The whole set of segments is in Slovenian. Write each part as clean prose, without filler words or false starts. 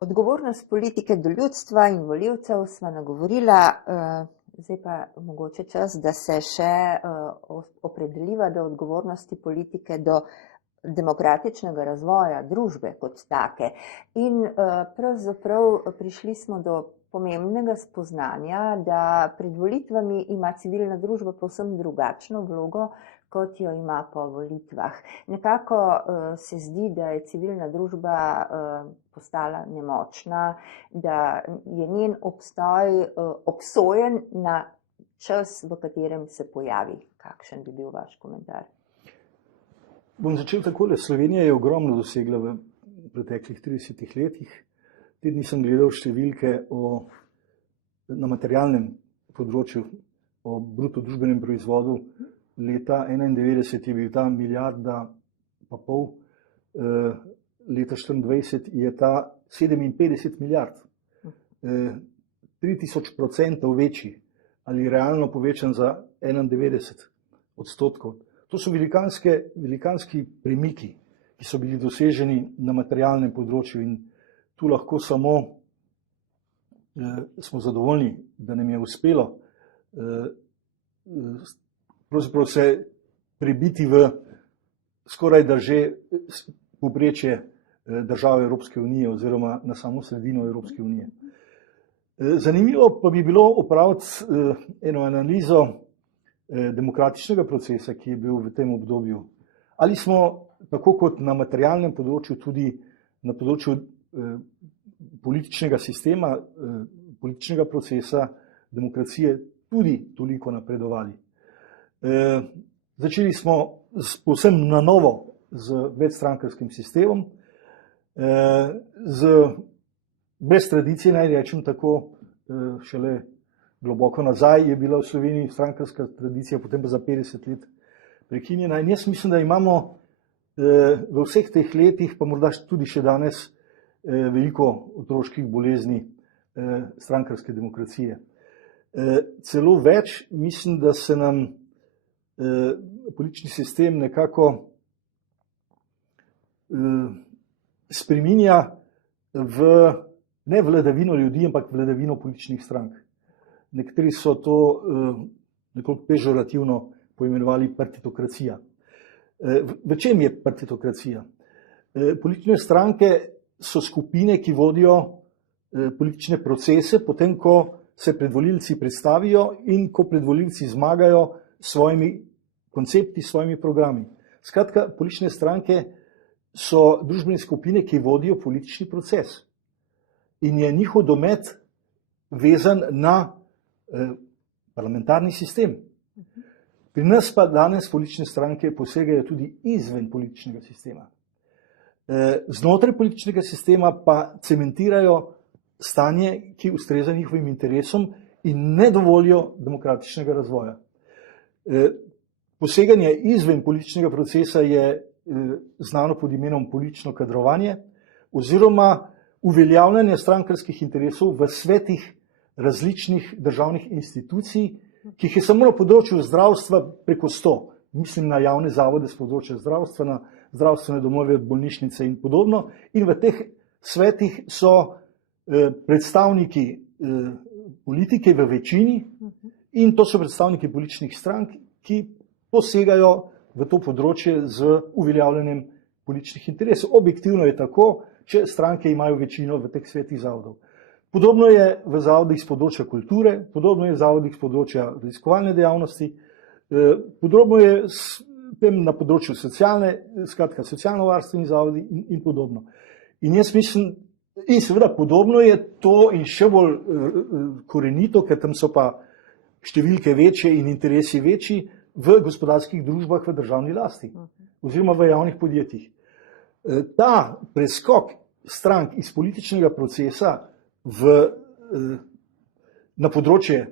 Odgovornost politike do ljudstva in volivcev sva nagovorila, zdaj pa mogoče čas, da se še opredeliva do odgovornosti politike do demokratičnega razvoja družbe kot take. In pravzaprav prišli smo do pomembnega spoznanja, da pred volitvami ima civilna družba povsem drugačno vlogo, kot jo ima po volitvah. Nekako se zdi, da je civilna družba postala nemočna, da je njen obstoj obsojen na čas, v katerem se pojavi. Kakšen bi bil vaš komentar? Bom začel takole. Slovenija je ogromno dosegla v preteklih 30 letih. Te dni sem gledal številke na materialnem področju, o bruto družbenem proizvodu. Leta 1991 je bil ta milijarda pa pol, leta 1924 je ta 57 milijard. 3000% večji ali realno povečan za 91%. To so velikanski premiki, ki so bili doseženi na materialnem področju in tu lahko samo smo zadovoljni, da nam je uspelo pravzaprav se prebiti v skoraj da že povprečje držav Evropske unije oziroma na samo sredino Evropske unije. Zanimivo pa bi bilo opraviti eno analizo demokratičnega procesa, ki je bil v tem obdobju. Ali smo, tako kot na materialnem področju, tudi na področju političnega sistema, političnega procesa, demokracije, tudi toliko napredovali. Začeli smo povsem na novo z večstrankarskim sistemom, brez tradicije, naj rečem tako, šele globoko nazaj je bila v Sloveniji strankarska tradicija, potem pa za 50 let prekinjena. In jaz mislim, da imamo v vseh teh letih, pa morda tudi še danes, veliko otroških bolezni strankarske demokracije. Celo več, mislim, da se nam politični sistem nekako spreminja v ne vladavino ljudi, ampak vladavino političnih strank. Nekateri so to nekoliko pežorativno poimenovali partitokracija. V čem je partitokracija? Politične stranke so skupine, ki vodijo politične procese, potem ko se predvolilci predstavijo in ko predvolilci zmagajo s svojimi koncepti, s svojimi programi. Skratka, politične stranke so družbene skupine, ki vodijo politični proces. In je njihov domet vezan na parlamentarni sistem. Pri nas pa danes politične stranke posegajo tudi izven političnega sistema. Znotraj političnega sistema pa cementirajo stanje, ki ustreza njihovim interesom in ne dovolijo demokratičnega razvoja. Poseganje izven političnega procesa je znano pod imenom politično kadrovanje oziroma uveljavljanje strankarskih interesov v svetih različnih državnih institucij, ki jih je samo na področju zdravstva preko 100. Mislim na javne zavode z področja zdravstva, na zdravstvene domove, bolnišnice in podobno. In v teh svetih so predstavniki politike v večini in to so predstavniki političnih strank, ki posegajo v to področje z uveljavljanjem političnih interesov. Objektivno je tako, če stranke imajo večino v teh svetih zavodov. Podobno je v zavodih z področja kulture, podobno je v zavodih z področja raziskovalne dejavnosti, podobno je na področju socialno-varstveni zavodi in podobno. In jaz mislim, in seveda podobno je to in še bolj korenito, ker tam so pa številke večje in interesi večji v gospodarskih družbah v državni lasti oziroma v javnih podjetjih. Ta preskok strank iz političnega procesa na področje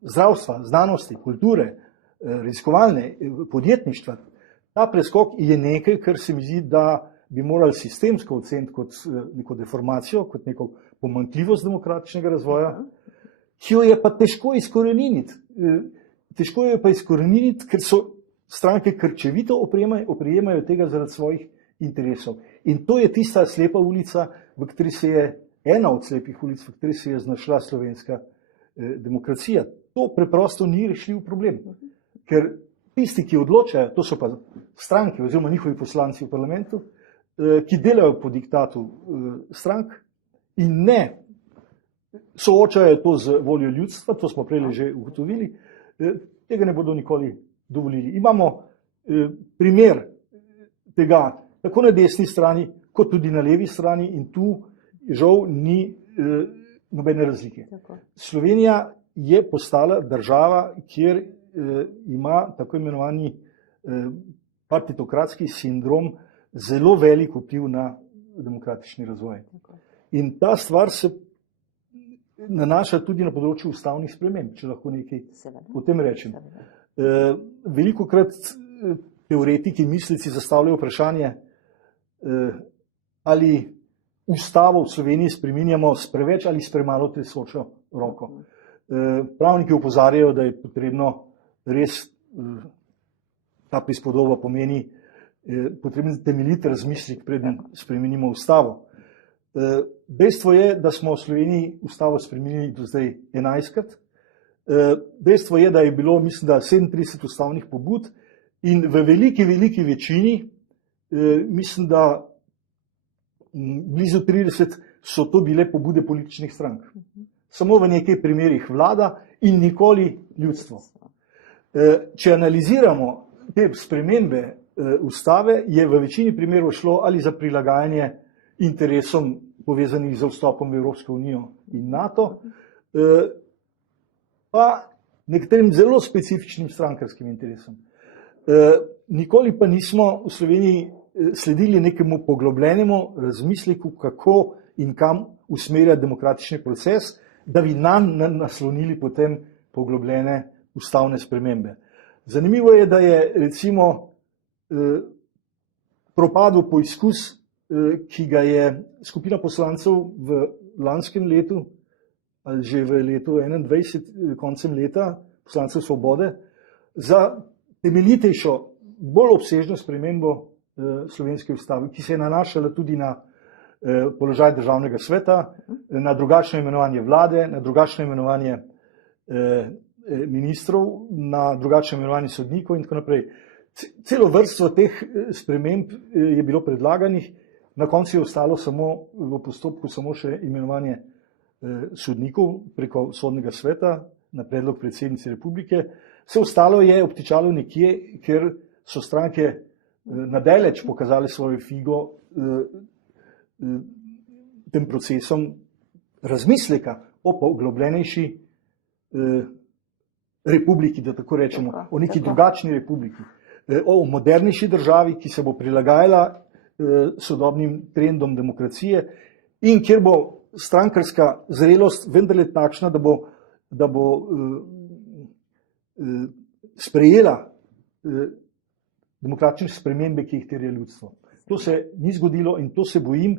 zdravstva, znanosti, kulture, raziskovalne, podjetništva, ta preskok je nekaj, kar se mi zdi, da bi morali sistemsko oceniti kot neko deformacijo, kot neko pomanjkljivost demokratičnega razvoja, ki jo je pa težko izkoreniniti. Težko jo je pa izkoreniniti, ker so stranke krčevito oprijemajo tega zaradi svojih interesov. In to je tista slepa ulica, v kateri se je, ena od slepih ulic, v kateri se je znašla slovenska demokracija. To preprosto ni rešljiv problem, ker tisti, ki odločajo, to so pa stranke oziroma njihovi poslanci v parlamentu, ki delajo po diktatu strank in ne soočajo to z voljo ljudstva, to smo prej že ugotovili, tega ne bodo nikoli dovolili. Imamo primer tega tako na desni strani, kot tudi na levi strani in tu žal ni nobene razlike. Slovenija je postala država, kjer ima tako imenovani partitokratski sindrom zelo velik vpliv na demokratični razvoj. In ta stvar se nanaša tudi na področju ustavnih sprememb, če lahko nekaj o tem rečem. Velikokrat teoretiki, mislici zastavljajo vprašanje, ali ustavo v Sloveniji spreminjamo s preveč ali s premalo tresočo roko. Pravniki opozarjajo, da je potrebno res, ta prispodoba pomeni, potreben temeljit razmislek, preden spremenimo ustavo. Dejstvo je, da smo v Sloveniji ustavo spremenili do zdaj 11krat. Dejstvo je, da je bilo, mislim, da 37 ustavnih pobud in v veliki večini, mislim, da blizu 30 so to bile pobude političnih strank. Samo v nekaj primerih vlada in nikoli ljudstvo. Če analiziramo te spremembe ustave, je v večini primerov šlo ali za prilagajanje interesom povezanih z vstopom v Evropsko unijo in NATO, pa nekaterim zelo specifičnim strankarskim interesom. Nikoli pa nismo v Sloveniji sledili nekemu poglobljenemu razmisleku, kako in kam usmerjati demokratični proces, da bi nam naslonili potem poglobljene ustavne spremembe. Zanimivo je, da je recimo propadel poizkus, ki ga je skupina poslancev v lanskem letu, ali že v letu 2021, koncem leta, poslancev Svobode, za temeljitejšo, bolj obsežno spremembo slovenske ustave, ki se je nanašala tudi na položaj državnega sveta, na drugačno imenovanje vlade, na drugačno imenovanje ministrov, na drugačno imenovanje sodnikov in tako naprej. Celo vrsto teh sprememb je bilo predlaganih, na koncu je ostalo samo v postopku samo še imenovanje sodnikov preko sodnega sveta na predlog predsednice republike. Vse ostalo je obtičalo nekje, ker so stranke nadaleč pokazali svojo figo tem procesom razmisleka o poglobljenejši republiki, da tako rečemo, o neki drugačni republiki, o modernejši državi, ki se bo prilagajala sodobnim trendom demokracije in kjer bo strankarska zrelost vendarle takšna, da bo sprejela demokratične spremembe, ki jih terja ljudstvo. To se ni zgodilo in to se bojim,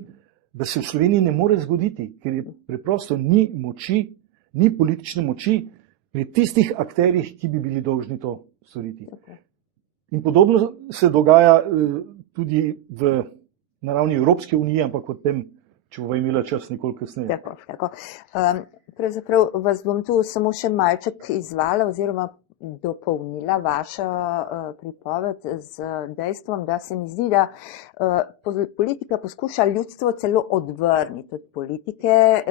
da se v Sloveniji ne more zgoditi, ker je preprosto ni moči, ni politične moči pri tistih akterjih, ki bi bili dolžni to storiti. In podobno se dogaja tudi na ravni Evropske unije, ampak o tem, če bova imela čas nekoliko kasneje. Tako. Pravzaprav vas bom tu samo še malček izvala oziroma dopolnila vašo pripoved z dejstvom, da se mi zdi, da politika poskuša ljudstvo celo odvrniti od politike,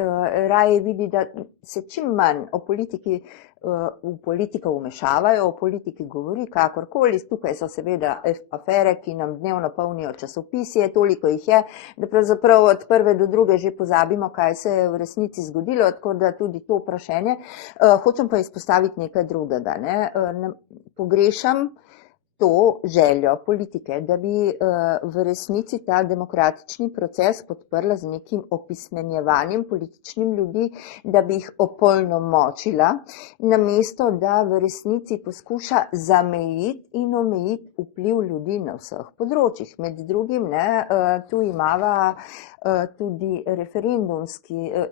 raje vidi, da se čim manj v politiko vmešavajo, o politiki govori kakorkoli. Tukaj so seveda afere, ki nam dnevno polnijo časopisje, toliko jih je, da pravzaprav od prve do druge že pozabimo, kaj se je v resnici zgodilo, tako da tudi to vprašanje. Hočem pa izpostaviti nekaj drugega. Pogrešam to željo politike, da bi v resnici ta demokratični proces podprla z nekim opismenjevanjem političnim ljudi, da bi jih opolnomočila, namesto da v resnici poskuša zamejiti in omejiti vpliv ljudi na vseh področjih. Med drugim, tu imava tudi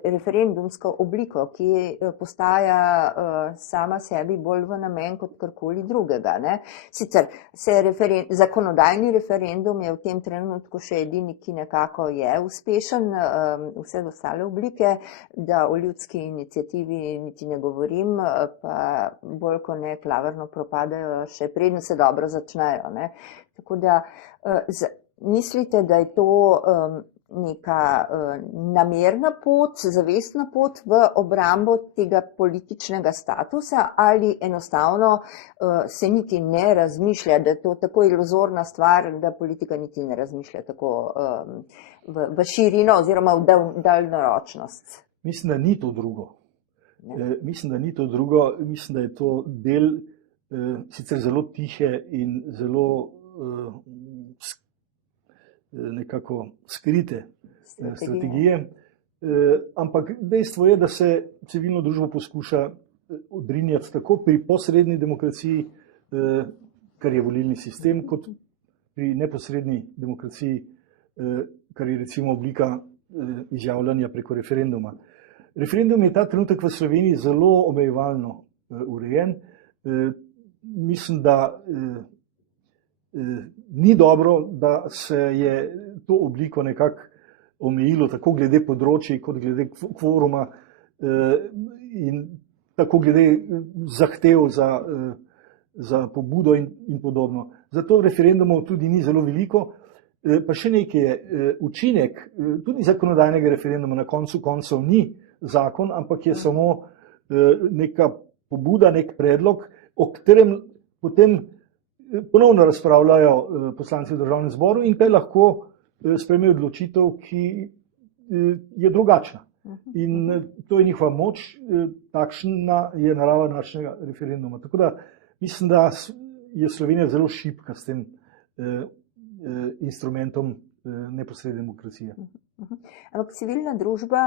referendumsko obliko, ki postaja sama sebi bolj v namen kot karkoli drugega. Sicer zakonodajni referendum je v tem trenutku še edini, ki nekako je uspešen, vse ostale oblike, da o ljudski iniciativi niti ne govorim, pa bolj ko ne klavrno propadajo še predno se dobro začnejo. Ne. Tako da mislite, da je to neka namerna pot, zavestna pot v obrambo tega političnega statusa ali enostavno se niti ne razmišlja, da je to tako iluzorna stvar, da politika niti ne razmišlja tako v širino oziroma v daljnoročnost? Mislim, da ni to drugo. Mislim, da je to del sicer zelo tihe in zelo nekako skrite strategije, ampak dejstvo je, da se civilno družbo poskuša odrinjati tako pri posredni demokraciji, kar je volilni sistem, kot pri neposredni demokraciji, kar je recimo oblika izjavljanja preko referenduma. Referendum je ta trenutek v Sloveniji zelo omejevalno urejen. Mislim, da ni dobro, da se je to obliko nekako omejilo tako glede področji kot glede kvoruma in tako glede zahtev za pobudo in podobno. Zato referendumov tudi ni zelo veliko. Pa še nekaj je, učinek tudi zakonodajnega referenduma na koncu koncev ni zakon, ampak je samo neka pobuda, nek predlog, o katerem potem ponovno razpravljajo poslanci v Državnem zboru in kaj lahko sprejmejo odločitev, ki je drugačna. In to je njihova moč, takšna je narava našega referenduma. Tako da mislim, da je Slovenija zelo šibka s tem instrumentom neposredne demokracije. Ampak civilna družba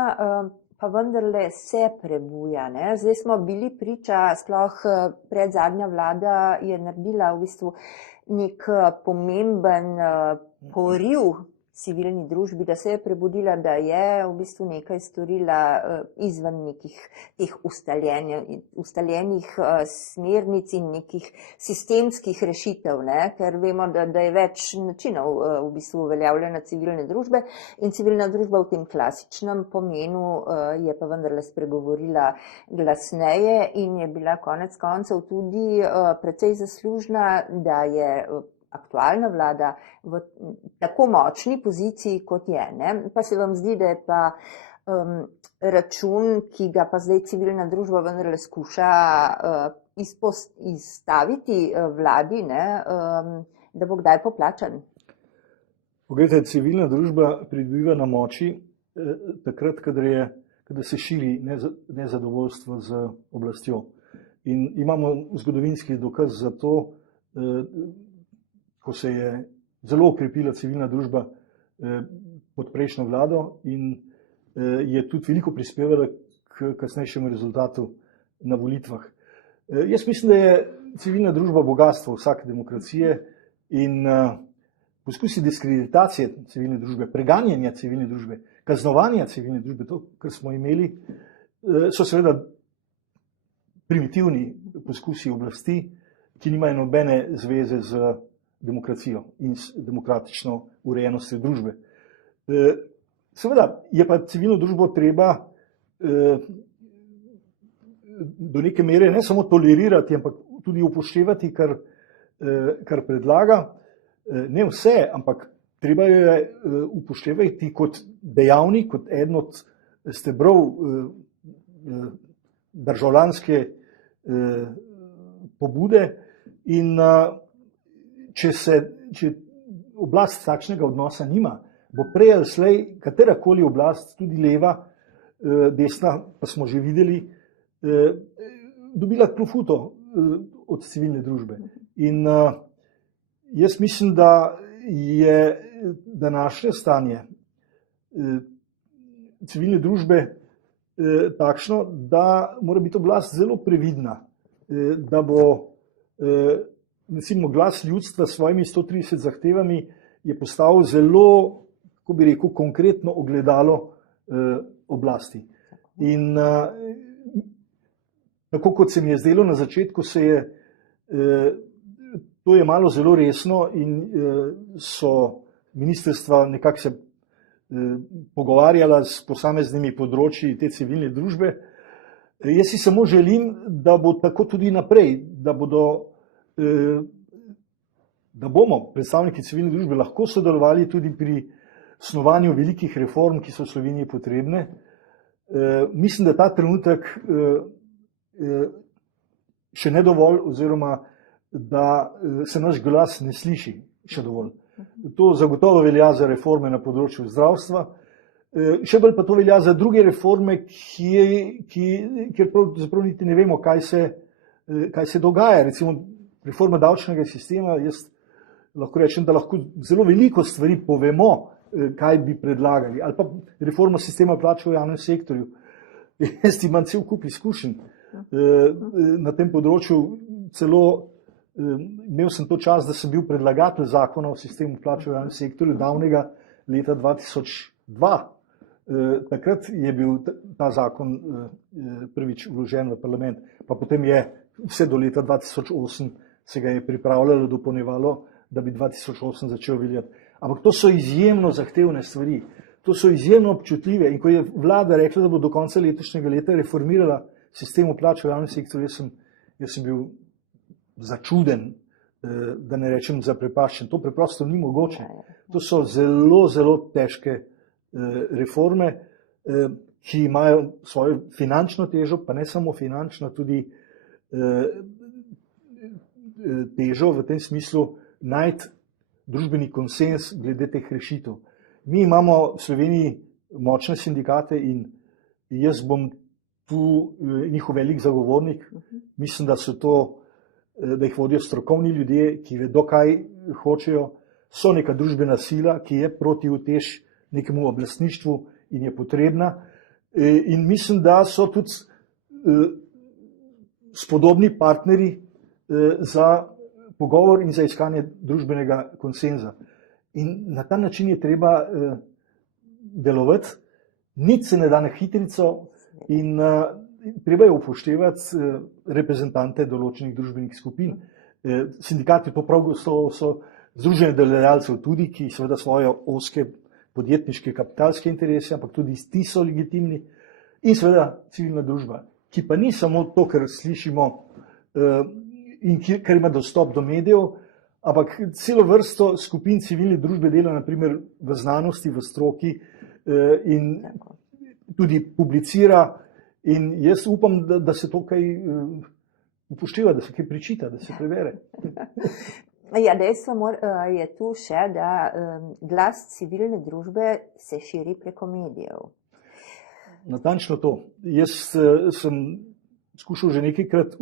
pa vendarle se prebuja. Ne? Zdaj smo bili priča, sploh predzadnja vlada je naredila v bistvu nek pomemben poriv civilni družbi, da se je prebudila, da je v bistvu nekaj storila izven nekih teh ustaljenih smernic in nekih sistemskih rešitev, ne? Ker vemo, da je več načinov v bistvu uveljavljanja civilne družbe in civilna družba v tem klasičnem pomenu je pa vendarle spregovorila glasneje in je bila konec koncev tudi precej zaslužna, da je aktualna vlada v tako močni poziciji, kot je. Ne? Pa se vam zdi, da je pa račun, ki ga pa zdaj civilna družba vendarle skuša izstaviti vladi, ne? Da bo kdaj poplačan? Poglejte, civilna družba pridobiva na moči takrat, kadar se širi nezadovoljstvo z oblastjo. In imamo zgodovinski dokaz za to, ko se je zelo okrepila civilna družba pod prejšnjo vlado in je tudi veliko prispevala k kasnejšemu rezultatu na volitvah. Jaz mislim, da je civilna družba bogatstvo vsake demokracije in poskusi diskreditacije civilne družbe, preganjanja civilne družbe, kaznovanja civilne družbe, to, kar smo imeli, so seveda primitivni poskusi oblasti, ki nimajo nobene zveze z demokracijo in s demokratično urejenostjo družbe. Seveda je pa civilno družbo treba do neke mere ne samo tolerirati, ampak tudi upoštevati, kar predlaga. Ne vse, ampak treba jo je upoštevati kot dejavnik, kot eden od stebrov državljanske pobude in če oblast takšnega odnosa nima, bo prej ali slej katerakoli oblast, tudi leva, desna, pa smo že videli, dobila klofuto od civilne družbe. In jaz mislim, da je današnje stanje civilne družbe takšno, da mora biti oblast zelo previdna, da bo recimo glas ljudstva s svojimi 130 zahtevami je postal zelo, kako bi rekel, konkretno ogledalo oblasti. In tako kot se mi je zdelo na začetku, se je to je malo zelo resno in so ministrstva nekako se pogovarjala s posameznimi področji te civilne družbe. Jaz si samo želim, da bo tako tudi naprej, da bomo predstavniki civilne družbe lahko sodelovali tudi pri snovanju velikih reform, ki so v Sloveniji potrebne. Mislim, da ta trenutek še ne dovolj, oziroma da se naš glas ne sliši še dovolj. To zagotovo velja za reforme na področju zdravstva, še bolj pa to velja za druge reforme, kjer pravzaprav niti ne vemo, kaj se dogaja. Recimo reforma davčnega sistema, jaz lahko rečem, da lahko zelo veliko stvari povemo, kaj bi predlagali, ali pa reforma sistema plač v javnem sektorju. Jaz imam cel kup izkušenj na tem področju, celo imel sem to čas, da sem bil predlagatelj zakona o sistemu plač v javnem sektorju davnega leta 2002. Takrat je bil ta zakon prvič vložen v parlament, pa potem je vse do leta 2008 se ga je pripravljalo, dopolnjevalo, da bi 2008 začel veljati. Ampak to so izjemno zahtevne stvari, to so izjemno občutljive, in ko je vlada rekla, da bo do konca letošnjega leta reformirala sistem plač v javnem sektorju, jaz sem bil začuden, da ne rečem zaprepaščen. To preprosto ni mogoče. To so zelo, zelo težke reforme, ki imajo svojo finančno težo, pa ne samo finančno, tudi težo v tem smislu najti družbeni konsens glede teh rešitev. Mi imamo v Sloveniji močne sindikate in jaz bom tu njihov velik zagovornik. Mislim, da jih vodijo strokovni ljudje, ki vedo, kaj hočejo. So neka družbena sila, ki je proti utež nekemu oblastništvu in je potrebna. In mislim, da so tudi spodobni partnerji za pogovor in za iskanje družbenega konsenza. In na ta način je treba delovati, nič se ne da na hitrico in treba je upoštevati reprezentante določenih družbenih skupin. Sindikati to prav so združenje delodajalcev tudi, ki seveda svoje ozke podjetniške kapitalske interese, ampak tudi ti so legitimni, in seveda civilna družba, ki pa ni samo to, kar slišimo in kar ima dostop do medijev, ampak celo vrsto skupin civilne družbe dela, naprimer v znanosti, v stroki in tudi publicira. In jaz upam, da se to kaj upošteva, da se kaj pričita, da se prevere. Ja, dejstvo je tu še, da glas civilne družbe se širi preko medijev. Natančno to. Jaz sem skušal že nekajkrat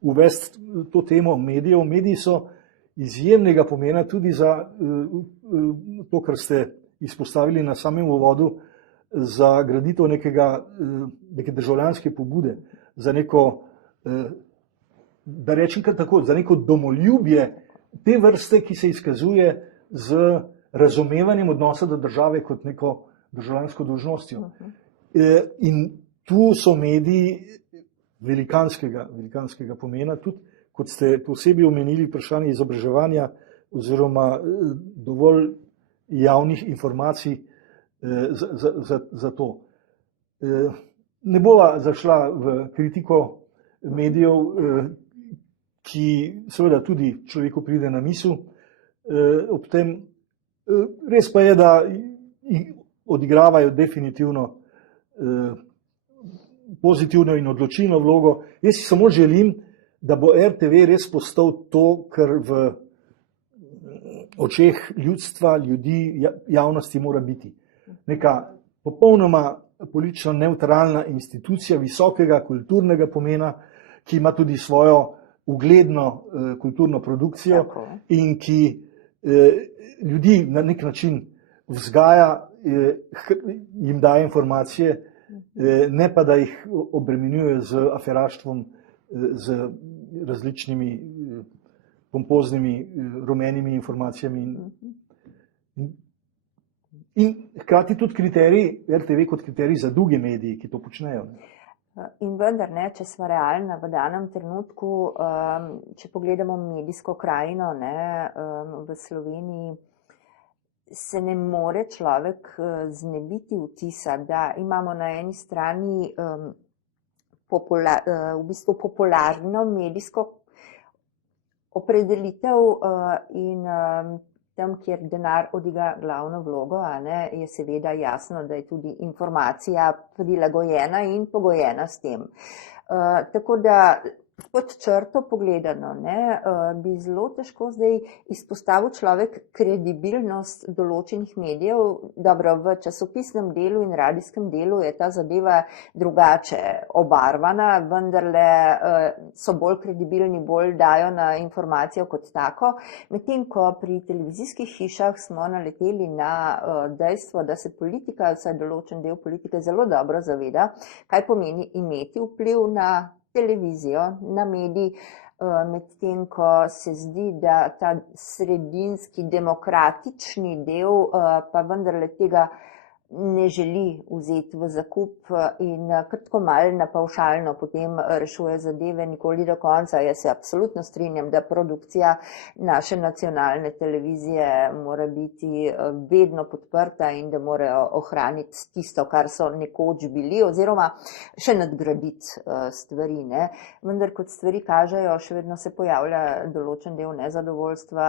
uvesti to temo medijev. Mediji so izjemnega pomena tudi za to, kar ste izpostavili na samem uvodu, za graditev neke državljanske pobude, za neko, da rečem kar tako, za neko domoljubje te vrste, ki se izkazuje z razumevanjem odnosa do države kot neko državljansko dolžnostjo. In tu so mediji velikanskega pomena, tudi kot ste posebej omenili vprašanje izobraževanja oziroma dovolj javnih informacij za to. Ne bova zašla v kritiko medijev, ki seveda tudi človeku pride na misel ob tem. Res pa je, da odigravajo definitivno pozitivno in odločilno vlogo. Jaz si samo želim, da bo RTV res postal to, kar v očeh ljudstva, ljudi, javnosti mora biti. Neka popolnoma politično nevtralna institucija visokega kulturnega pomena, ki ima tudi svojo ugledno kulturno produkcijo in ki ljudi na nek način vzgaja, jim daje informacije, ne pa da jih obremenjuje z aferaštvom, z različnimi pompoznimi rumenimi informacijami. In hkrati tudi kriterij RTV kot kriterij za druge medije, ki to počnejo. In vendar, ne, če smo realna v danem trenutku, če pogledamo medijsko krajino, ne, v Sloveniji, se ne more človek znebiti vtisa, da imamo na eni strani v bistvu popularno medijsko opredelitev in tam, kjer denar odigra glavno vlogo, je seveda jasno, da je tudi informacija prilagojena in pogojena s tem. Tako da pod črto pogledano, bi zelo težko zdaj izpostavil človek kredibilnost določenih medijev. Dobro, v časopisnem delu in radijskem delu je ta zadeva drugače obarvana, vendarle so bolj kredibilni, bolj dajo na informacijo kot tako. Medtem ko pri televizijskih hišah smo naleteli na dejstvo, da se politika, vsaj določen del politike, zelo dobro zaveda, kaj pomeni imeti vpliv na televizijo, na medij, medtem ko se zdi, da ta sredinski demokratični del pa vendarle tega ne želi vzeti v zakup in kratko malo na pavšalno potem rešuje zadeve, nikoli do konca. Jaz se absolutno strinjam, da produkcija naše nacionalne televizije mora biti vedno podprta in da morajo ohraniti tisto, kar so nekoč bili, oziroma še nadgraditi stvari. Ne. Vendar kot stvari kažejo, še vedno se pojavlja določen del nezadovoljstva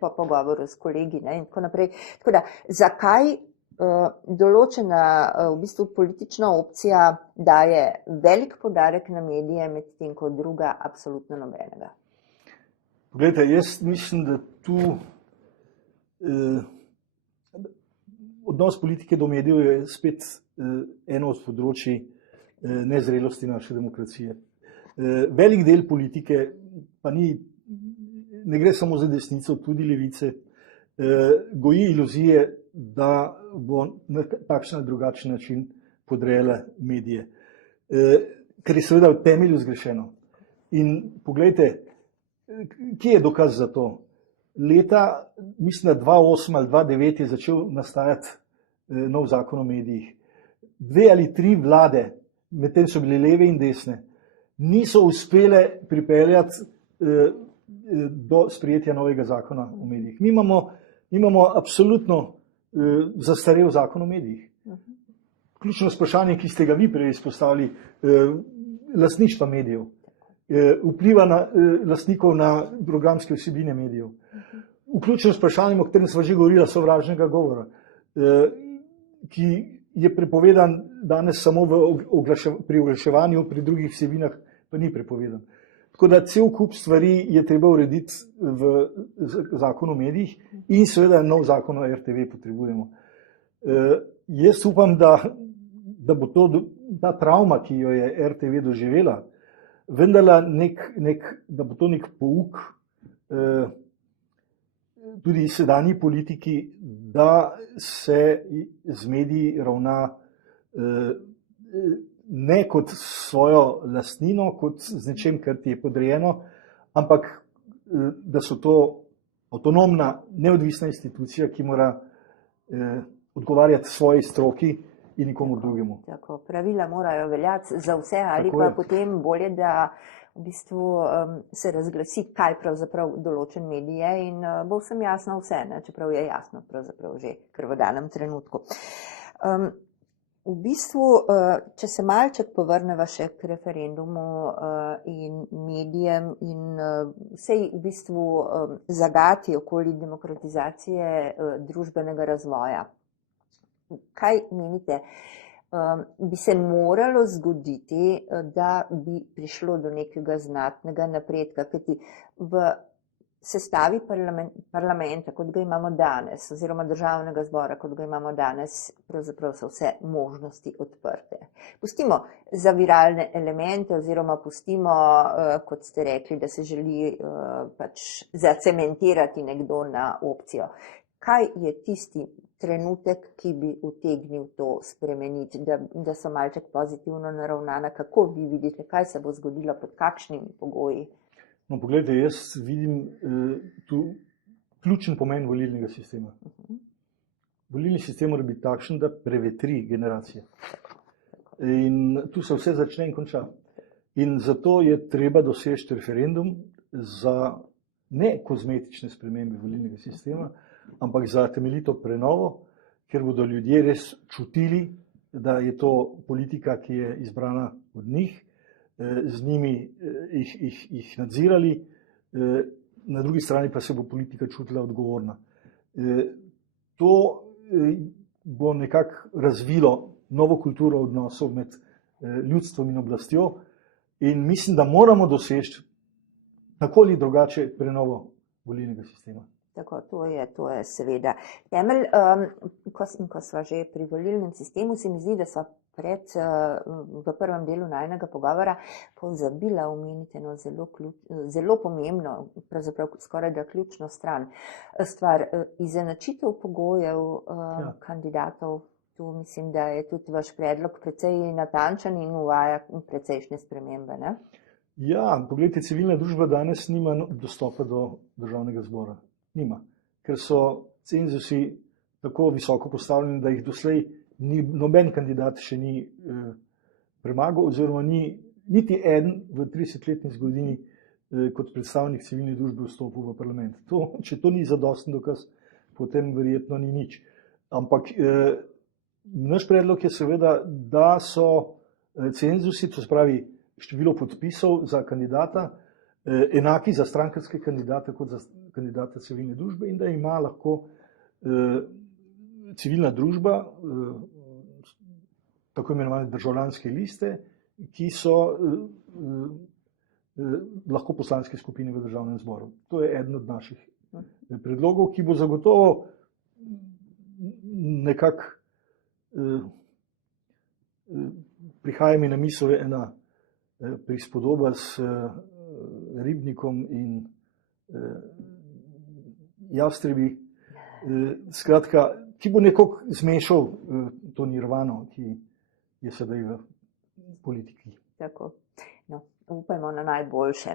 po pogovoru s kolegi, ne, in tako naprej. Tako da, zakaj določena v bistvu politična opcija daje velik poudarek na medije, medtem ko druga absolutno nobenega? Poglejte, jaz mislim, da tu odnos politike do medijev je spet eno od področij nezrelosti naše demokracije. Velik del politike, pa ne gre samo za desnico, tudi levice, goji iluzije, da bo na takšen ali drugačen način podrejala medije, kar je seveda v temelju zgrešeno. In poglejte, kje je dokaz za to? Leta, mislim, da 2008 ali 2009 je začel nastajati nov zakon o medijih. 2 ali 3 vlade, medtem so bile leve in desne, niso uspele pripeljati do sprejetja novega zakona o medijih. Mi imamo absolutno zastarel zakon o medijih. Ključno vprašanje, ki ste ga vi prej izpostavili, lastništva medijev, vpliva na lastnikov na programske vsebine medijev. Vključno vprašanje, o katerem sva že govorila, sovražnega govora, ki je prepovedan danes samo pri oglaševanju, pri drugih vsebinah pa ni prepovedan. Tako da cel kup stvari je treba urediti v zakonu o medijih in seveda nov zakon o RTV potrebujemo. Jaz upam, da bo ta travma, ki jo je RTV doživela, vendar da bo to nek pouk tudi sedanji politiki, da se z mediji ravna ne kot svojo lastnino, kot z nečem, kar ti je podrejeno, ampak da so to avtonomna, neodvisna institucija, ki mora odgovarjati svoji stroki in nikomu drugemu. Tako, pravila morajo veljati za vse, ali pa potem bolje, da v bistvu se razglasi, kaj pravzaprav določen medij je in bo vsem jasno vse, ne? Čeprav je jasno pravzaprav že kar v danem trenutku. V bistvu, če se malček povrneva še k referendumu in medijem in vsej v bistvu zagati okoli demokratizacije družbenega razvoja. Kaj menite, bi se moralo zgoditi, da bi prišlo do nekega znatnega napredka, kajti v sestavi parlamenta, kot ga imamo danes, oziroma državnega zbora, kot ga imamo danes, pravzaprav so vse možnosti odprte. Pustimo zaviralne elemente oziroma pustimo, kot ste rekli, da se želi pač zacementirati nekdo na opcijo. Kaj je tisti trenutek, ki bi utegnil to spremeniti, da so malček pozitivno naravnana? Kako vi vidite, kaj se bo zgodilo, pod kakšnimi pogoji? No, poglejte, jaz vidim tu ključen pomen volilnega sistema. Volilni sistem mora biti takšen, da prevetri generacije. In tu se vse začne in konča. In zato je treba doseči referendum za ne kozmetične spremembe volilnega sistema, ampak za temeljito prenovo, ker bodo ljudje res čutili, da je to politika, ki je izbrana od njih, z njimi jih nadzirali, na drugi strani pa se bo politika čutila odgovorna. To bo nekako razvilo novo kulturo odnosov med ljudstvom in oblastjo in mislim, da moramo doseči tako ali drugače prenovo volilnega sistema. Tako, to je seveda temelj. Ko sva že pri volilnem sistemu, se mi zdi, da sva v prvem delu najinega pogovora pozabila omeniti eno zelo pomembno, pravzaprav skoraj da ključno stvar, izenačitev pogojev kandidatov. Tu mislim, da je tudi vaš predlog precej natančen in uvaja precejšnje spremembe, ne? Ja, pogledajte, civilna družba danes nima dostopa do državnega zbora. Nima, ker so cenzusi tako visoko postavljeni, da jih doslej noben kandidat še ni premagal, oziroma niti eden v 30-letni zgodovini kot predstavnik civilne družbe vstopil v parlament. Če to ni zadosten dokaz, potem verjetno ni nič. Ampak naš predlog je seveda, da so cenzusi, to se pravi število podpisov za kandidata, enaki za strankarske kandidate kot za kandidata civilne družbe in da ima lahko civilna družba tako imenovane državljanske liste, ki so lahko poslanske skupine v državnem zboru. To je eden od naših predlogov, ki bo zagotovo nekako prihaja mi na misel ena prispodoba s ribnikom in jastrebi, skratka, ki bo nekako zmešal to nirvano, ki je sedaj v politiki. Tako, no, upajmo na najboljše.